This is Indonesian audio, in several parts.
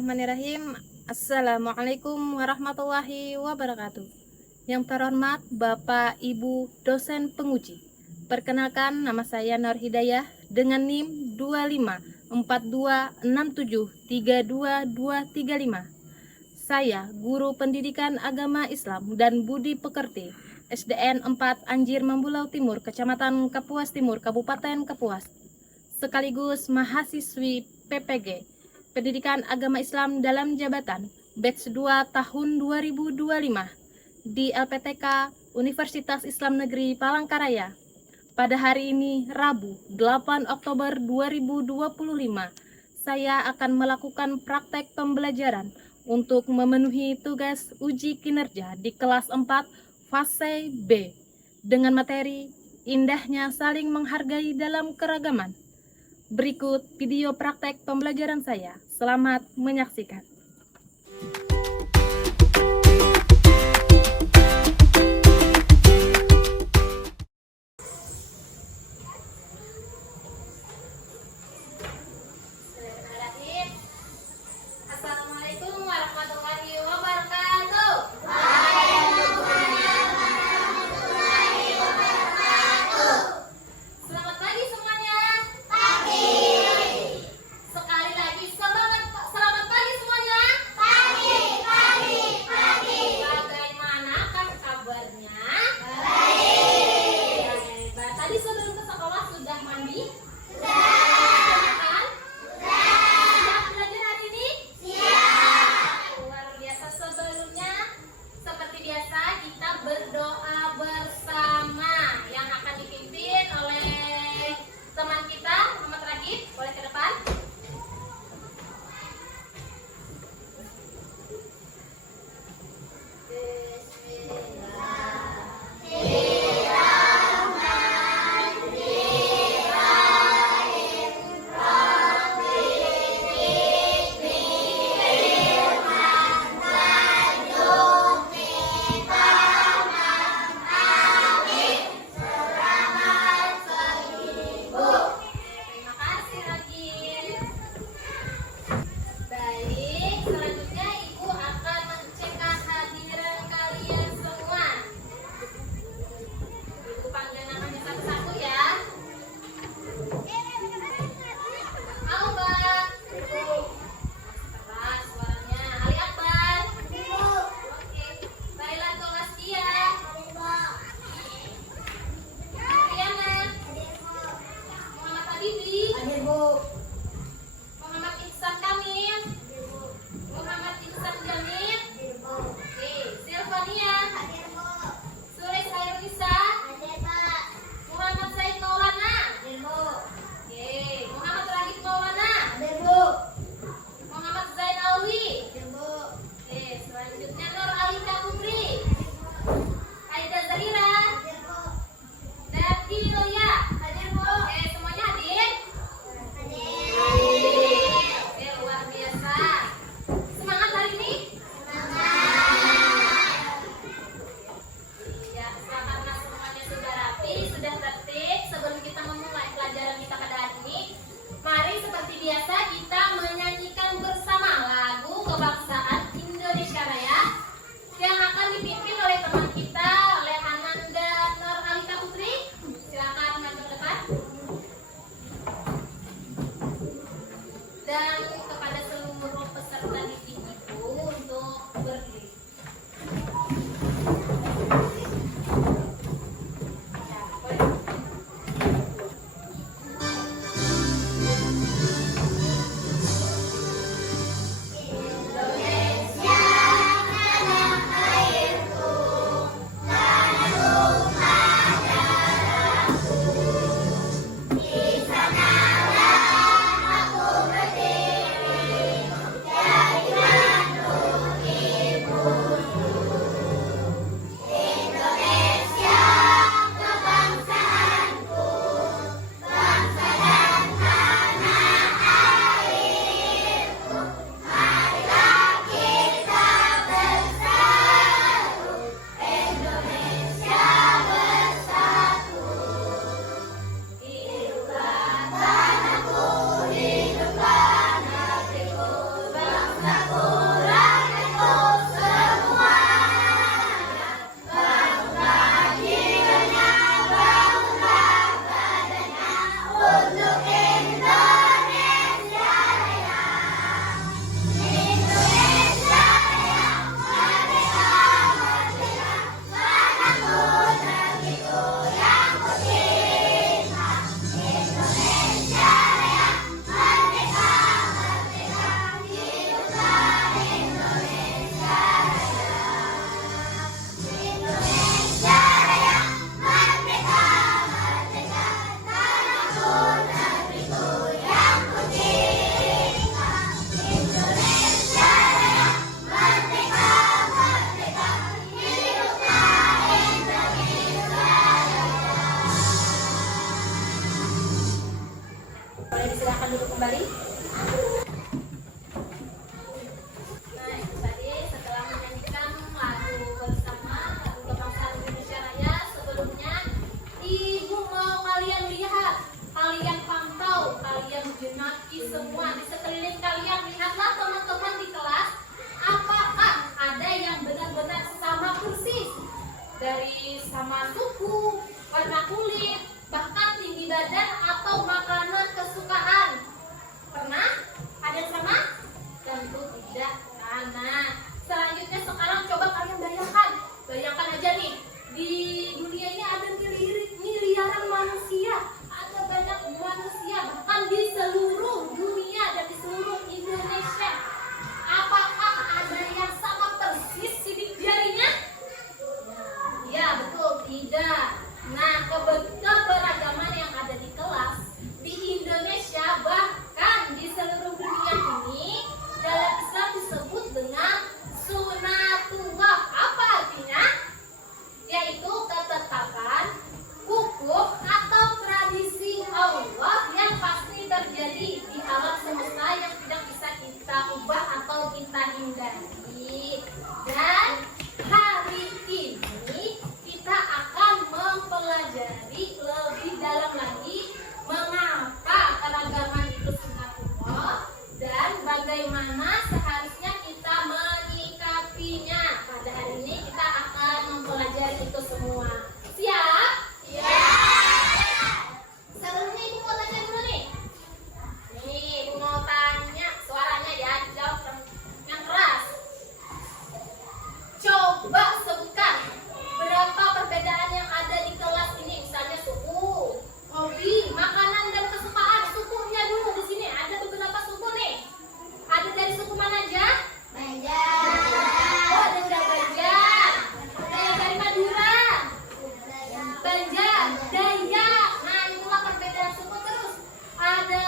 Bismillahirrahmanirrahim. Assalamualaikum warahmatullahi wabarakatuh. Yang terhormat Bapak Ibu dosen penguji. Perkenalkan, nama saya Nur Hidayah dengan NIM 25426732235. Saya guru pendidikan agama Islam dan budi pekerti SDN 4 Anjir Mambulau Timur, Kecamatan Kapuas Timur, Kabupaten Kapuas, sekaligus mahasiswi PPG Pendidikan Agama Islam dalam Jabatan Batch 2 tahun 2025 di LPTK Universitas Islam Negeri Palangkaraya. Pada hari ini, Rabu 8 Oktober 2025, saya akan melakukan praktek pembelajaran untuk memenuhi tugas uji kinerja di kelas 4 fase B dengan materi Indahnya Saling Menghargai Dalam Keragaman. Berikut video praktek pembelajaran saya. Selamat menyaksikan. Assalamualaikum warahmatullahi wabarakatuh. Selamat pagi semuanya. Sekali lagi selamat pagi semuanya. dari sama suku, warna kulit, bahkan tinggi badan atau makanan kesukaan. Pernah? Ada yang sama? Tentu tidak. Nah, selanjutnya sekarang coba kalian bayangkan. Bayangkan aja nih, di dunia ini ada miliaran manusia. Ada banyak manusia, bahkan di seluruh dunia dan di seluruh Indonesia. Apakah ada yang sama persis sidik jarinya? Ya, betul, tidak. Nah, keberagaman yang ada di kelas di Indonesia, bahkan di seluruh dunia ini, dalam Islam disebut dengan sunatullah. Apa artinya? Yaitu ketetapan, hukum, atau tradisi Allah yang pasti terjadi di alam semesta yang tidak bisa kita ubah atau kita hindari. Dan hari ini kita akan mempelajari lebih dalam lagi mengapa keragaman itu sunatullah dan bagaimana seharusnya kita menyikapinya. Pada hari ini kita akan mempelajari itu semua. Siap? Ya. Sebelumnya ibu mau tanya dulu nih. Nih, ibu mau tanya, suaranya ya, dijawab yang keras. Coba sebutkan berapa perbedaan yang ada di kelas ini, misalnya suku, hobi, makanan dan kesukaan. Sukunya dulu di sini ada beberapa suku nih. Ada dari suku mana aja? Banjar. Oh, ada udah Banjar. Ada yang dari Madura. Banjar, Dayak. Nah, itulah perbedaan suku. Terus ada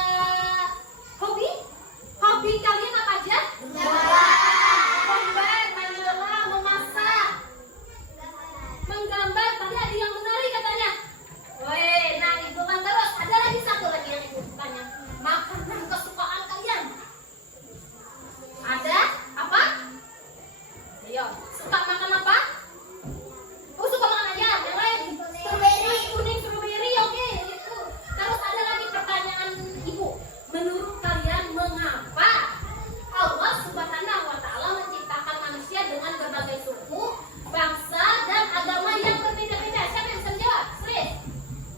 hobi. Hobi kalian apa aja? Gambar, menyola, memasak, menggambar. Tadi ada yang menari katanya. Woi, nah itu kan. Terus ada lagi satu lagi yang ibu tanya. Makanan kesukaan kalian ada apa? Ayo, suka makan apa? Oh, suka makan ayam. Yang lain? Strawberry, kuning, strawberry. Oke, itu. Terus ada lagi pertanyaan ibu. Menurut kalian mengapa Allah Subhanahu wa Ta'ala menciptakan manusia dengan berbagai suku, bangsa, dan agama yang berbeda-beda? Siapa yang bisa menjawab? Sri?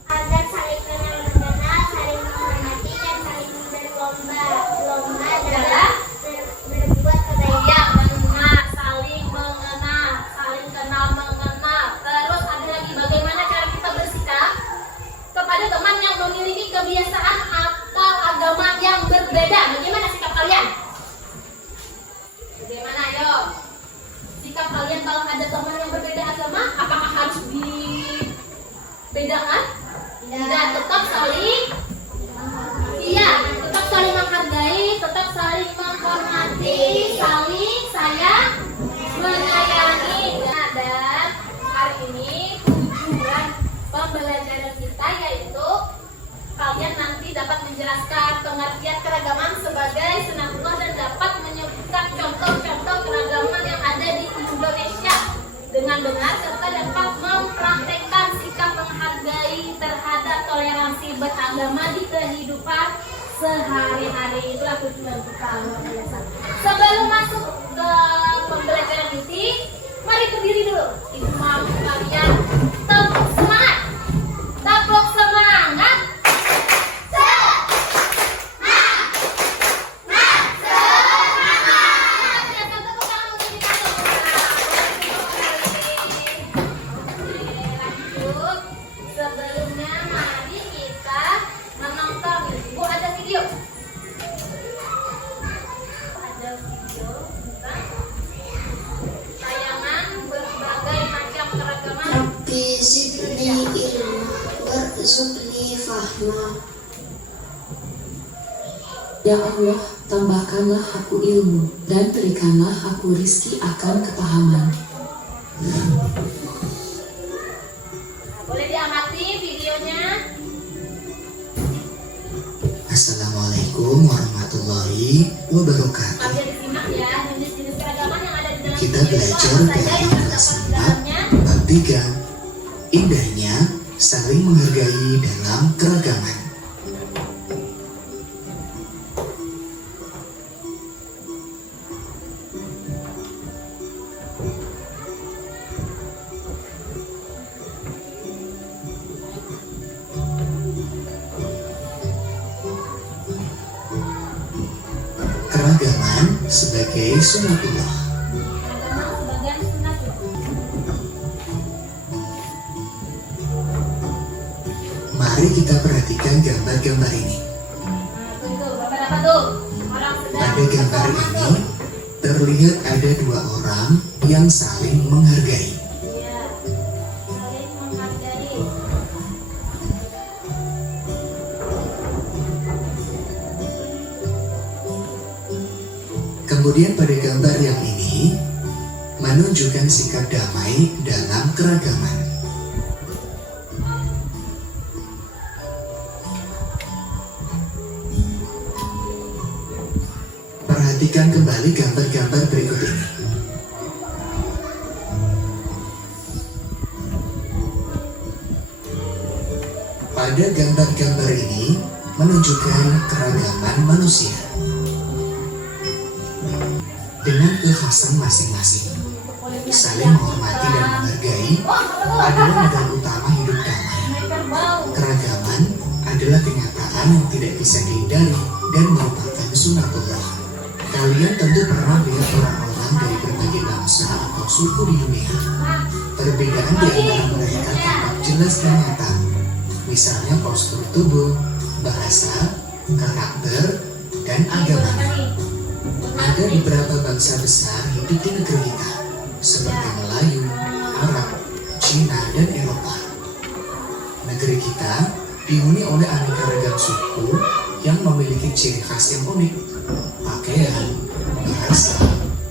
Agar saling kenal-mengenal, saling menghormati, dan saling berlomba dalam berbuat kebaikan. Ya, benar. Saling mengenal, saling kenal mengenal. Terus ada lagi bagaimana cara kita bersikap kepada teman yang memiliki kebiasaan atau agama yang berbeda. Bagaimana sikap kalian? Bagaimana, ayo? Sikap kalian kalau ada teman yang berbeda agama, apakah harus dibedakan? Tidak, tetap saling. Iya, tetap saling menghargai, tetap saling menghormati, saling sayang, menyayangi. Nah, dan hari ini tujuan pembelajaran kita yaitu kalian nanti dapat menjelaskan pengertian keragaman sebagai sunatullah dan dapat menyebutkan contoh-contoh keragaman yang ada di Indonesia dengan benar serta dapat mempraktekkan sikap menghargai terhadap toleransi beragama di kehidupan sehari-hari. Itulah tujuan kita luar biasa. Sebelum masuk ke pembelajaran inti, mari berdiri dulu. Ibu mau kalian tepuk semangat. Tepuk semangat. Sebelumnya mari kita menonton. Bu, ada video. Ada video tentang tayangan berbagai macam keragaman. Rabbi zidni ilma warzuqni fahma. Ya Allah, tambahkanlah aku ilmu dan berikanlah aku rizki akan kepahaman. Boleh diamati videonya. Assalamualaikum warahmatullahi wabarakatuh. Kalian disimak ya, jenis-jenis keragaman yang ada di dalam Kita video itu belajar apa saja dari yang kelas terdapat di 4 dalamnya. bab 3. Indahnya saling menghargai dalam keragaman. sebagai sunatullah. Keragaman sebagai sunatullah. Mari kita perhatikan gambar-gambar ini. Bapak dapat tuh. Orang sedang Pada gambar ini terlihat ada dua orang yang saling menghargai. ya, saling menghargai. Kemudian pada gambar yang ini menunjukkan sikap damai dalam keragaman. Perhatikan kembali gambar-gambar berikut ini. Pada gambar-gambar ini menunjukkan keragaman manusia dengan kekhasan masing-masing. Saling menghormati dan menghargai adalah modal utama hidup damai. Keragaman adalah kenyataan yang tidak bisa dihindari dan merupakan sunatullah. Kalian tentu pernah melihat orang-orang dari berbagai bangsa atau suku di dunia. Perbedaan di antara mereka tampak jelas dan nyata. Misalnya postur tubuh, bahasa, karakter, dan agama. Ada beberapa bangsa besar hidup di negeri kita, seperti Melayu, Arab, Cina, dan Eropa. Negeri kita dihuni oleh aneka ragam suku yang memiliki ciri khas yang unik, pakaian, bahasa,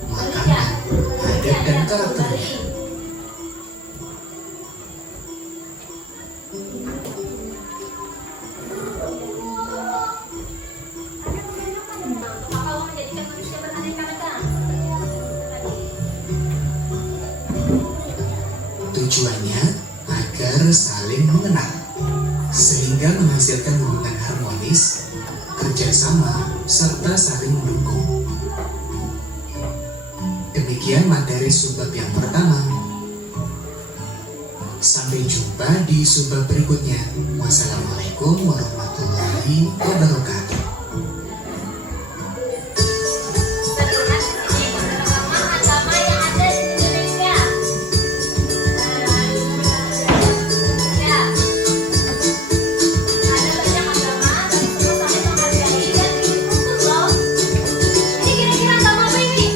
makanan, adat, dan karakternya. Tujuannya agar saling mengenal, sehingga menghasilkan hubungan harmonis, kerjasama, serta saling mendukung. Demikian materi subbab yang pertama. Sampai jumpa di subbab berikutnya. Wassalamualaikum warahmatullahi wabarakatuh. Agama yang ada di Indonesia. Ya. Ada banyak agama, tapi semua saling menghargai dan rukun loh. Ini kira-kira agama apa ini?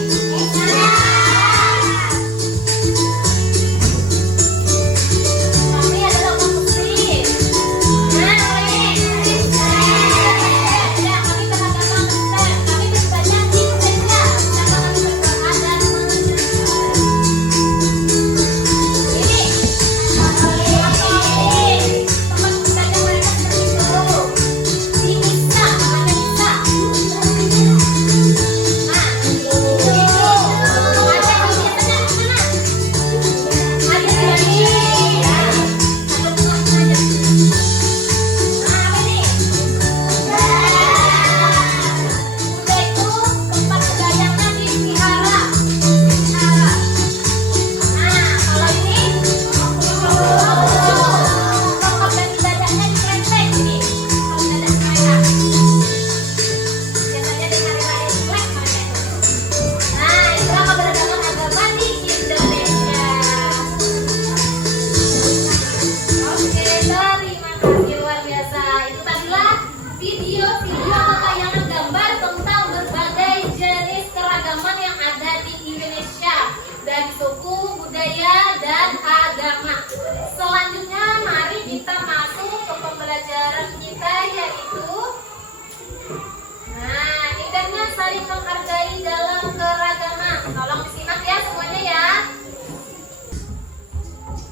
Kami adalah umat muslim. Nah, kami beragama Kristen. Kami beribadah di gereja. Cara kami berdoa dan mengerjakan. Ini tempat ibadah mereka seperti itu. Di misa, ada misa. Nah, itu. Ada kegiatannya di mana? Ada di ya. Ada pengajian. Nah, apa ini? Udah itu tempat berdayanya di vihara. Vihara. Nah, kalau ini tempat beribadahnya di kelenteng ini. Kalau ibadah mereka. Biasanya di hari-hari Imlek mereka itu. Nah, itulah keberagaman agama di Indonesia. Oke, terima kasih luar biasa. Itu tadilah video atau tayangan gambar tentang berbagai jenis keragaman yang ada di Indonesia dari suku, budaya, dan agama. Selanjutnya mari kita masuk ke pembelajaran kita yaitu indahnya saling menghargai dalam keragaman. Tolong disimak ya semuanya ya.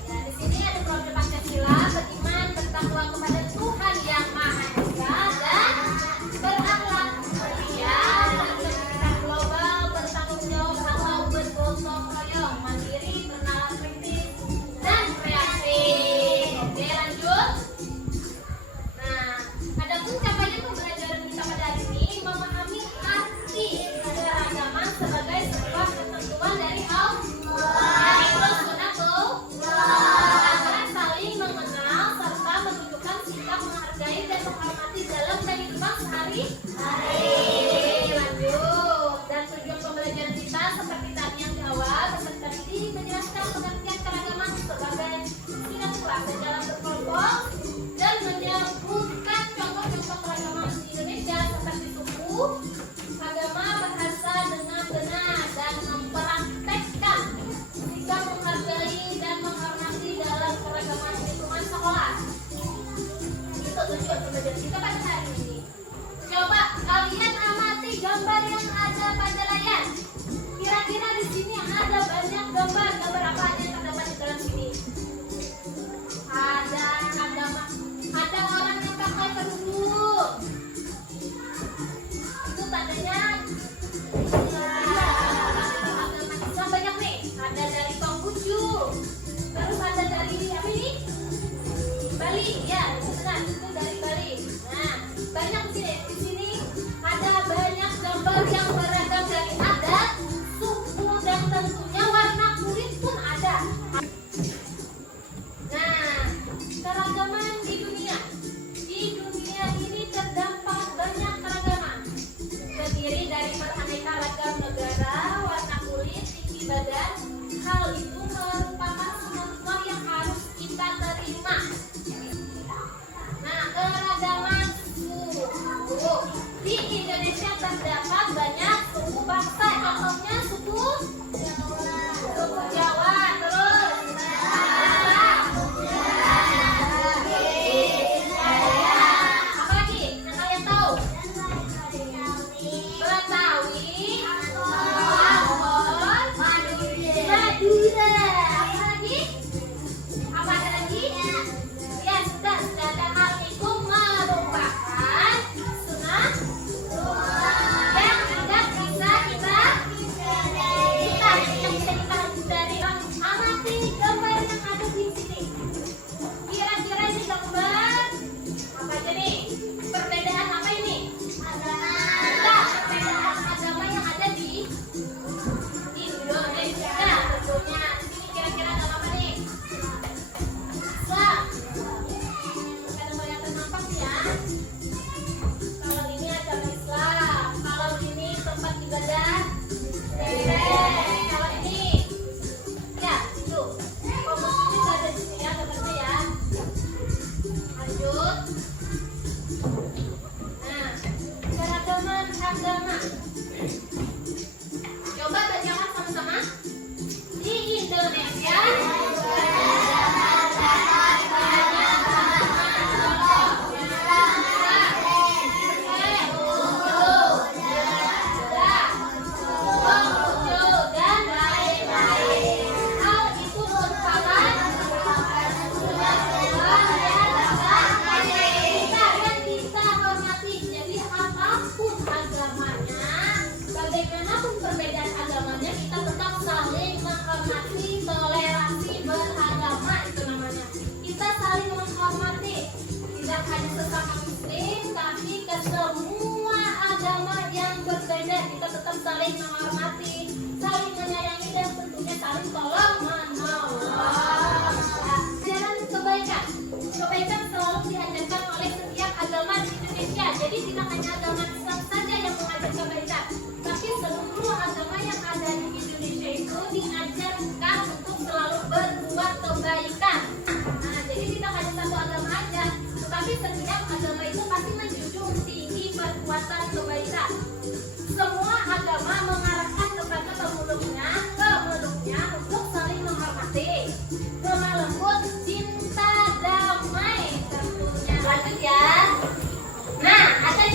Ya, di sini ada program Pancasila, beriman, bertakwa kepada Tuhan Yang Maha Esa dan berakhlak mulia, berintegritas global, bertanggung jawab atau bergotong royong, mandiri, bernalar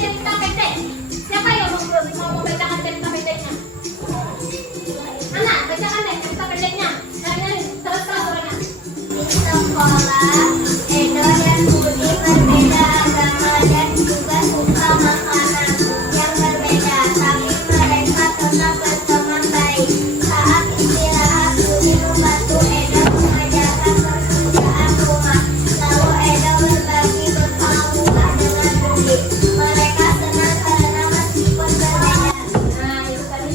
cerita pendek. Siapa yang mau membacakan cerita pendeknya? Anak, bacakan deh cerita pendeknya. Terus suaranya. Di sekolah, Edo dan Budi berbeda agama dan juga suka makanan yang berbeda, tapi mereka tetap berteman baik. Saat istirahat, Budi membantu Edo mengerjakan pekerjaan rumah. Lalu Edo berbagi berpengalaman dengan Budi. Mereka senang karena meskipun berbeda. Nah, itu tadi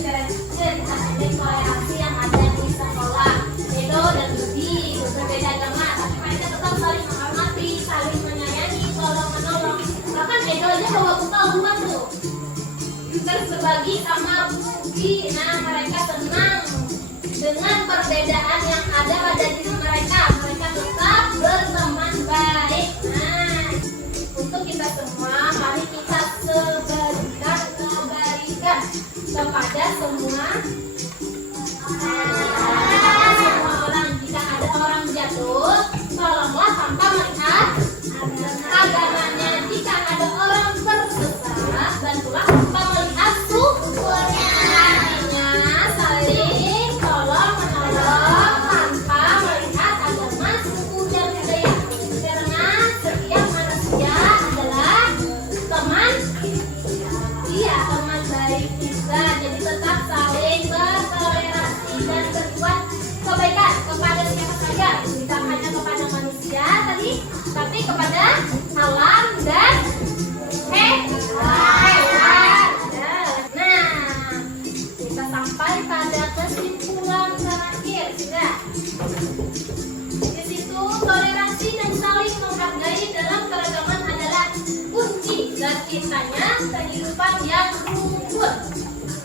cerita pendek toleransi yang ada di sekolah. Edo dan Budi berbeda agama, tapi mereka tetap saling menghormati, saling menyayangi, tolong menolong. Bahkan Edo aja bawa bekal rumah tuh. Terus berbagi sama Budi. Nah, mereka senang dengan perbedaan yang ada pada diri mereka. Mereka tetap berteman baik. Nah, untuk kita semua, mari kita sebarkan kebaikan kepada semua orang. Jika ada orang jatuh, tolonglah tanpa melihat agamanya. Jika ada orang tersesat, bantulah tanpa melihat sukunya. Artinya saling tolong menolong tanpa melihat agama, suku dan budaya. Karena setiap manusia adalah teman. Iya, teman baik kita. Jadi tetap saling bertoleransi dan berbuat kebaikan kepada siapa saja. Tidak hanya kepada manusia tadi, tapi kepada alam dan hewan. Nah, kita sampai pada kesimpulan terakhir sudah. Di situ toleransi dan saling menghargai dalam keragaman adalah kunci terciptanya kehidupan yang rukun,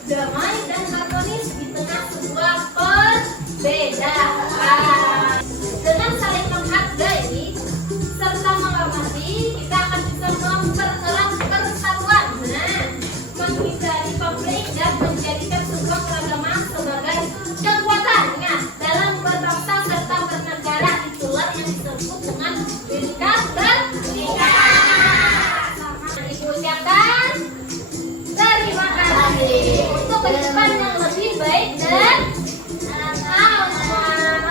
damai dan harmonis di tengah sebuah perbedaan. Dengan saling menghargai serta menghormati, kita akan bisa mempererat persatuan, menghindari konflik dan menjadikan sebuah keragaman sebagai kekuatan dalam berbangsa serta bernegara. Itulah yang disebut dengan Bhinneka Tunggal Ika. Ibu ucapkan terima kasih untuk kehidupan yang lebih baik dan aman.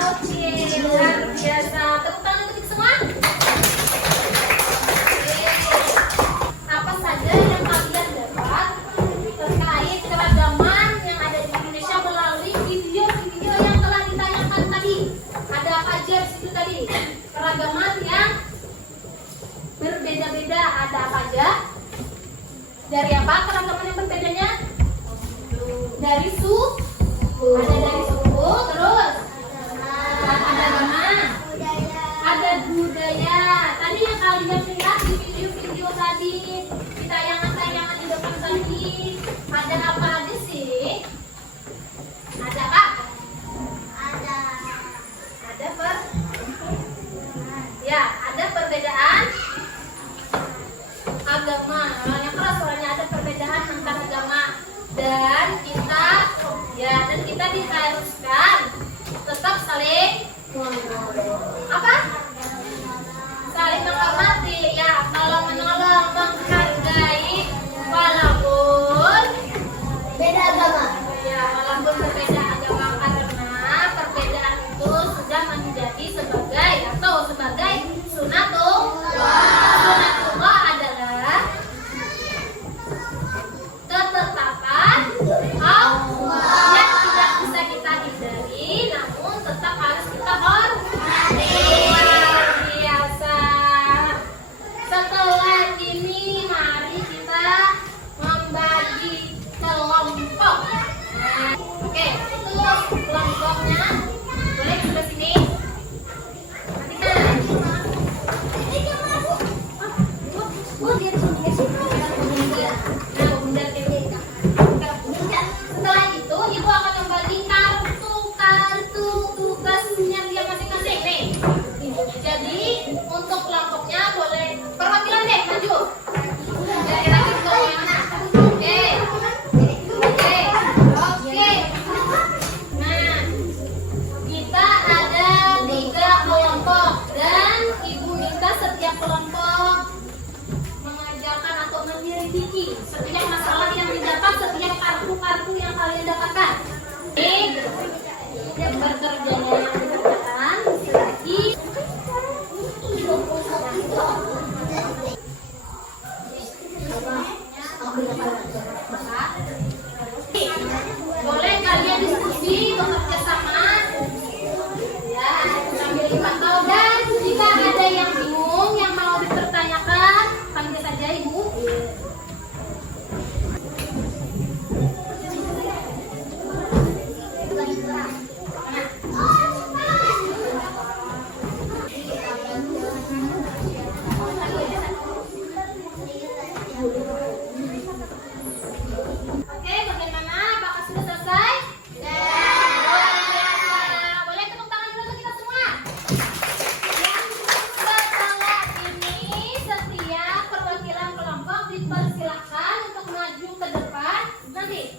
Oke, luar biasa. Tepuk tangan untuk kita semua. Apa saja yang kalian dapat terkait keragaman yang ada di Indonesia melalui video-video yang telah ditayangkan tadi? Ada apa aja di situ tadi? Keragaman yang berbeda-beda, ada apa aja? Dari apa keragaman yang berbedanya? Dari suku. Ada dari suku, terus ada agama, ada budaya. Tadi yang kalian lihat di video-video tadi, di tayangan-tayangan di depan tadi, ada apa aja sih? Ada apa? Ada perbedaan agama. Yang keras soalnya ada perbedaan antar agama dan kita diharuskan kalian dapatkan. Ini gambar kerjanya yang dikerjakan lagi. Boleh kalian diskusi bekerja sama ya sambil dipantau, dan jika ada yang bingung yang mau dipertanyakan panggil saja ibu. Oke, bagaimana? Apakah sudah selesai? Luar biasa. Boleh tepuk tangan dulu untuk kita semua. Setelah ini, setiap perwakilan kelompok dipersilakan untuk maju ke depan nanti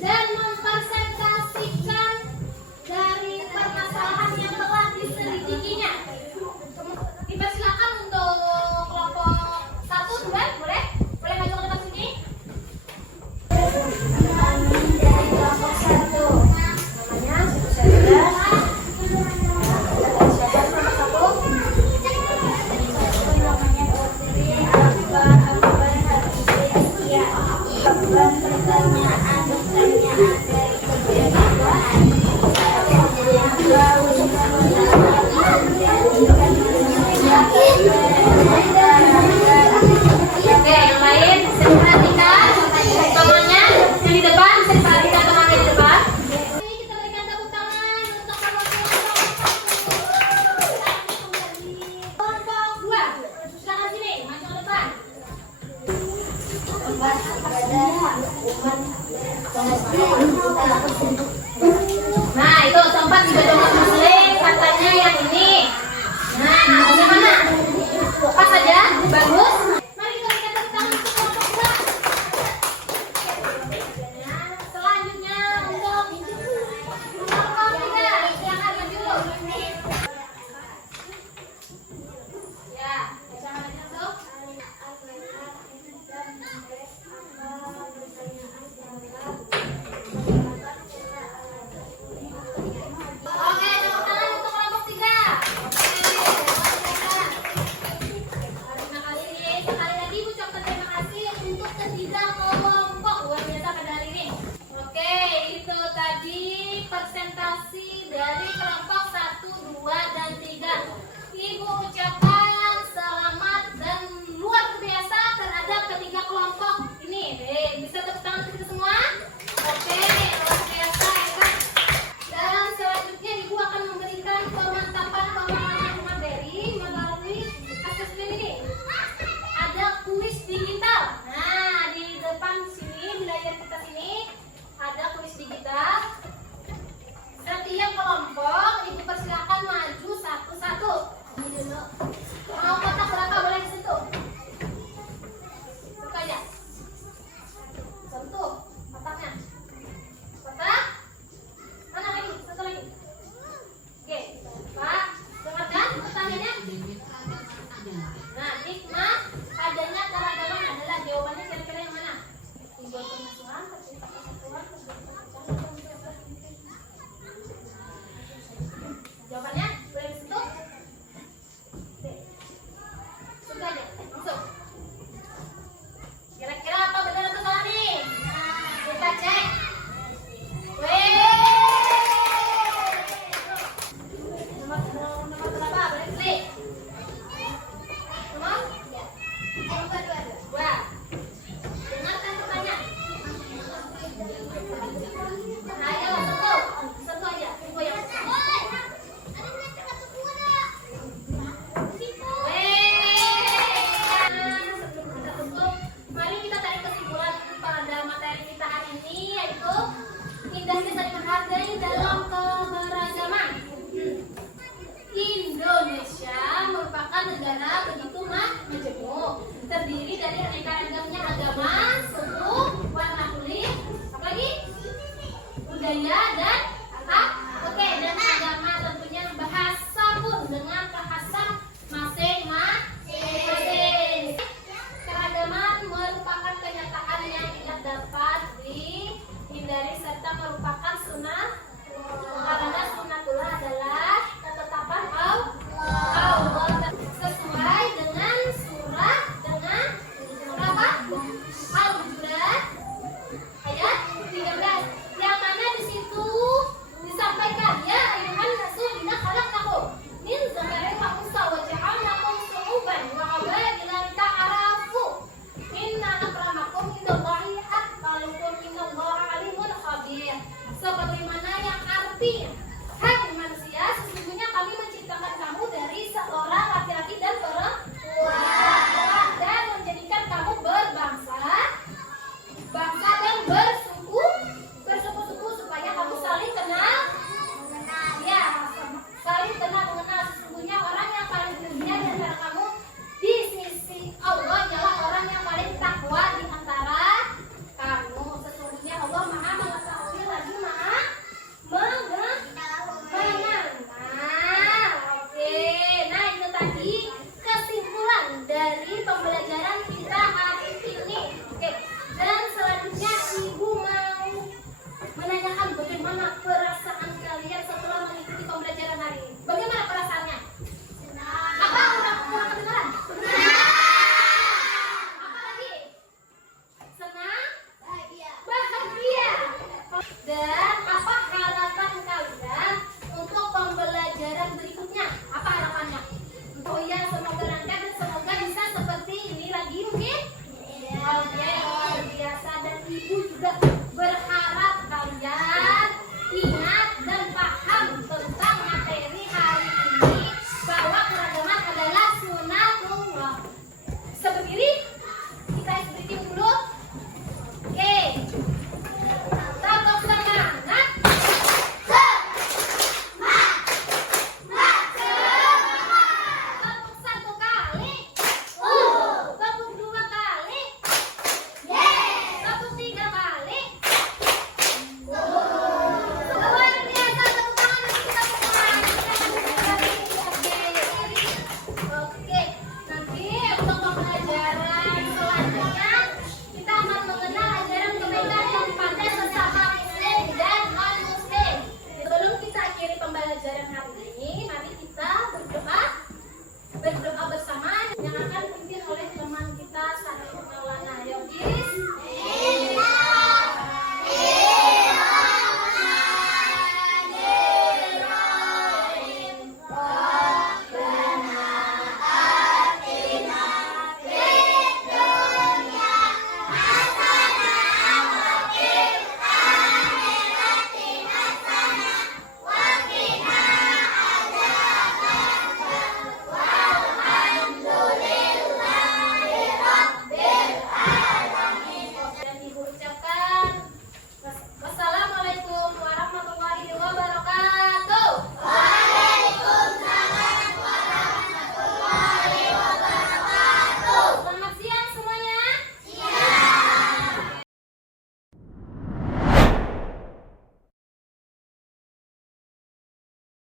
dan mempresentasikan dari permasalahan yang telah diselidikinya. Dipersilakan untuk kelompok 1, 2, boleh? Boleh maju ke depan sini? Dari kelompok 1. Namanya sebut saja. Siapa nomor 1? Namanya Putri. Akbar harus ya. Akbar pertanyaan dari kebiasaan. Oke, yang lain bisa diperhatikan temannya yang di depan, bisa diperhatikan temannya di depan. Ini kita berikan tepuk tangan untuk kelompok 2. Silakan sini, maju ke depan. Nah, itu tempat di umat muslim, katanya yang ini. Nah, bagaimana? Pas saja, bagus. Mari kita berikan tepuk tangan untuk kelompok 2. Selanjutnya untuk kelompok 3, silakan maju. Ya, silakan masuk. Oke, tepuk tangan untuk kelompok 3. Terima kasih. Sekali lagi Ibu ucapkan terima kasih untuk ketiga kelompok luar biasa pada hari ini. Oke, itu tadi presentasi dari kelompok 1, 2, dan 3. Ibu ucapkan selamat dan luar biasa terhadap ketiga kelompok ini. Bisa tepuk tangan untuk kita semua? Oke, luar biasa hebat. Dan selanjutnya Ibu akan memberikan pemantapan pemahaman materi melalui assessment ini. Ada kuis digital. Nah, di depan sini, di layar kita sini ada kuis digital. Setiap kelompok Ibu persilakan maju satu-satu. Ini dulu. Mau kotak berapa boleh di situ? Buka ya. Sentuh kotaknya. Kotak. Mana lagi? Satu lagi. Oke, Pak, dengarkan pertanyaannya. Adalah